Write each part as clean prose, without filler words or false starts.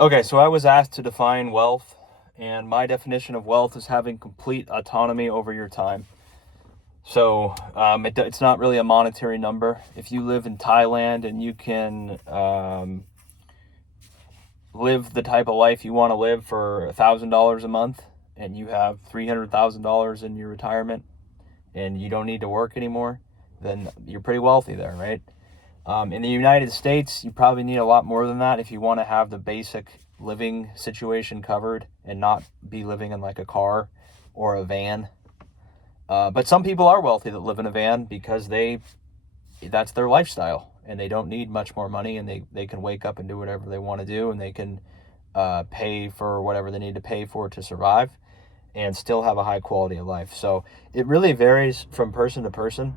Okay, so I was asked to define wealth, and my definition of wealth is having complete autonomy over your time. So it's not really a monetary number. If you live in Thailand and you can live the type of life you want to live for $1,000 a month, and you have $300,000 in your retirement, and you don't need to work anymore, then you're pretty wealthy there, right? In the United States, you probably need a lot more than that if you want to have the basic living situation covered and not be living in like a car or a van. But some people are wealthy that live in a van because that's their lifestyle and they don't need much more money, and they can wake up and do whatever they want to do, and they can pay for whatever they need to pay for to survive and still have a high quality of life. So it really varies from person to person.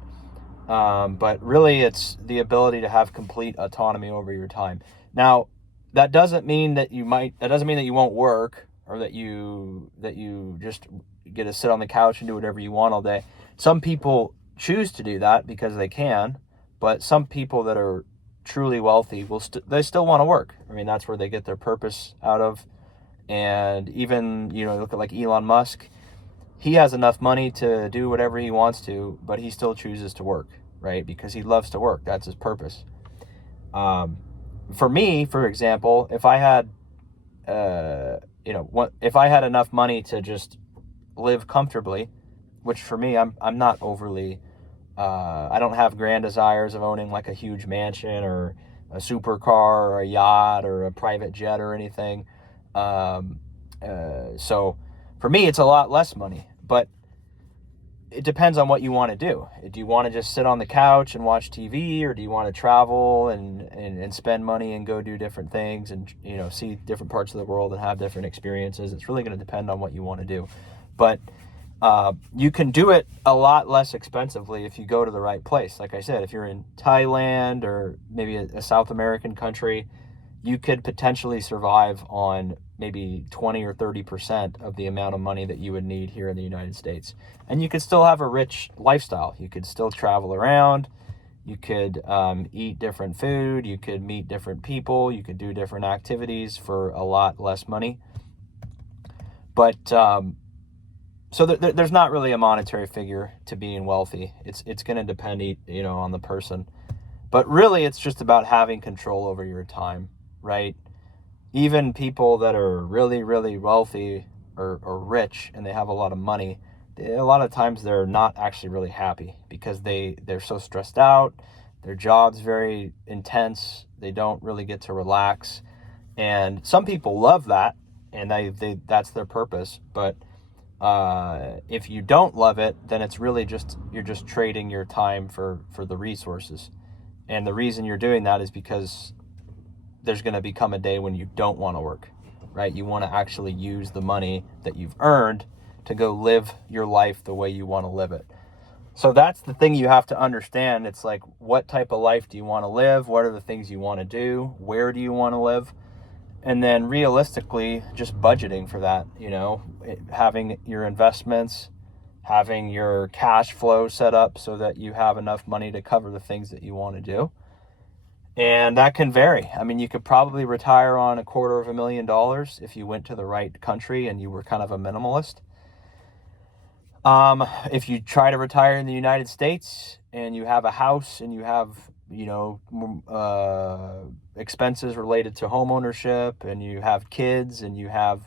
But really, it's the ability to have complete autonomy over your time. Now, that doesn't mean that you won't work, or that you just get to sit on the couch and do whatever you want all day. Some people choose to do that because they can, but some people that are truly wealthy they still want to work. I mean, that's where they get their purpose out of. And even, look at like Elon Musk. He has enough money to do whatever he wants to, but he still chooses to work, right? Because he loves to work. That's his purpose. Um, for me, for example, if I had, if I had enough money to just live comfortably, which for me, I'm not overly, I don't have grand desires of owning like a huge mansion or a supercar or a yacht or a private jet or anything. Um, so for me, it's a lot less money, but it depends on what you want to do. Do you want to just sit on the couch and watch TV, or do you want to travel and spend money and go do different things and see different parts of the world and have different experiences? It's really going to depend on what you want to do. But you can do it a lot less expensively if you go to the right place. Like I said, if you're in Thailand or maybe a South American country, you could potentially survive on maybe 20 or 30% of the amount of money that you would need here in the United States. And you could still have a rich lifestyle. You could still travel around. You could eat different food. You could meet different people. You could do different activities for a lot less money. But so there's not really a monetary figure to being wealthy. It's going to depend, on the person. But really, it's just about having control over your time, right? Even people that are really, really wealthy or rich and they have a lot of money, a lot of times they're not actually really happy because they're so stressed out. Their job's very intense. They don't really get to relax. And some people love that, and that's their purpose. But if you don't love it, then it's really you're just trading your time for the resources. And the reason you're doing that is because there's going to become a day when you don't want to work, right? You want to actually use the money that you've earned to go live your life the way you want to live it. So that's the thing you have to understand. It's like, what type of life do you want to live? What are the things you want to do? Where do you want to live? And then realistically, just budgeting for that, having your investments, having your cash flow set up so that you have enough money to cover the things that you want to do. And that can vary. I mean, you could probably retire on $250,000 if you went to the right country and you were kind of a minimalist. If you try to retire in the United States and you have a house and you have, expenses related to home ownership, and you have kids and you have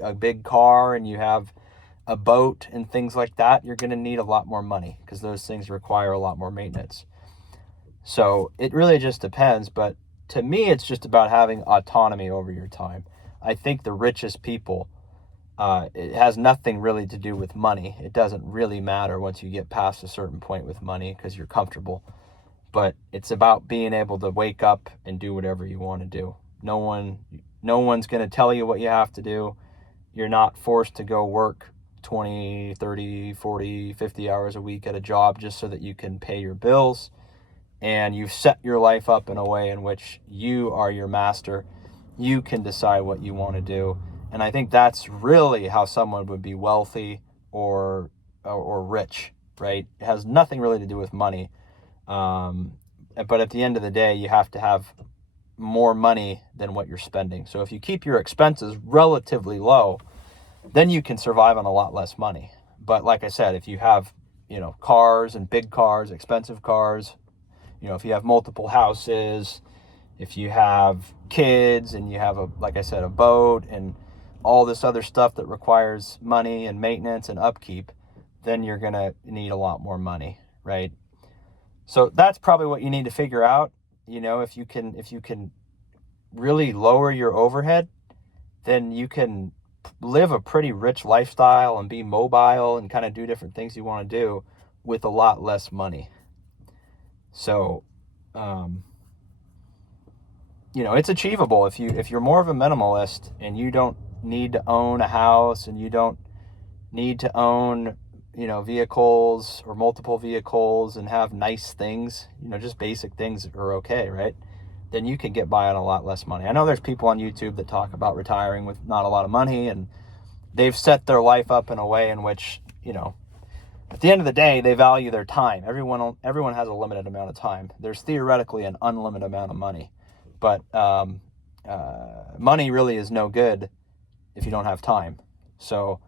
a big car and you have a boat and things like that, you're going to need a lot more money because those things require a lot more maintenance. So it really just depends. But to me, it's just about having autonomy over your time. I think the richest people, it has nothing really to do with money. It doesn't really matter once you get past a certain point with money because you're comfortable. But it's about being able to wake up and do whatever you want to do. No one's going to tell you what you have to do. You're not forced to go work 20, 30, 40, 50 hours a week at a job just so that you can pay your bills. And you've set your life up in a way in which you are your master. You can decide what you want to do. And I think that's really how someone would be wealthy or rich, right? It has nothing really to do with money. But at the end of the day, you have to have more money than what you're spending. So if you keep your expenses relatively low, then you can survive on a lot less money. But like I said, if you have, cars and big cars, expensive cars, if you have multiple houses, if you have kids and you have like I said, a boat and all this other stuff that requires money and maintenance and upkeep, then you're going to need a lot more money, right? So that's probably what you need to figure out. If you can really lower your overhead, then you can live a pretty rich lifestyle and be mobile and kind of do different things you want to do with a lot less money. So, it's achievable if you're more of a minimalist and you don't need to own a house and you don't need to own, vehicles or multiple vehicles and have nice things, just basic things are okay, right? Then you can get by on a lot less money. I know there's people on YouTube that talk about retiring with not a lot of money, and they've set their life up in a way in which, at the end of the day, they value their time. Everyone has a limited amount of time. There's theoretically an unlimited amount of money, but money really is no good if you don't have time. So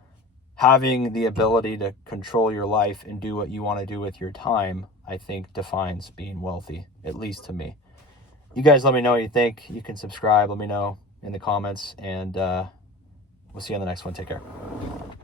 having the ability to control your life and do what you want to do with your time, I think defines being wealthy, at least to me. You guys let me know what you think. You can subscribe. Let me know in the comments, and we'll see you on the next one. Take care.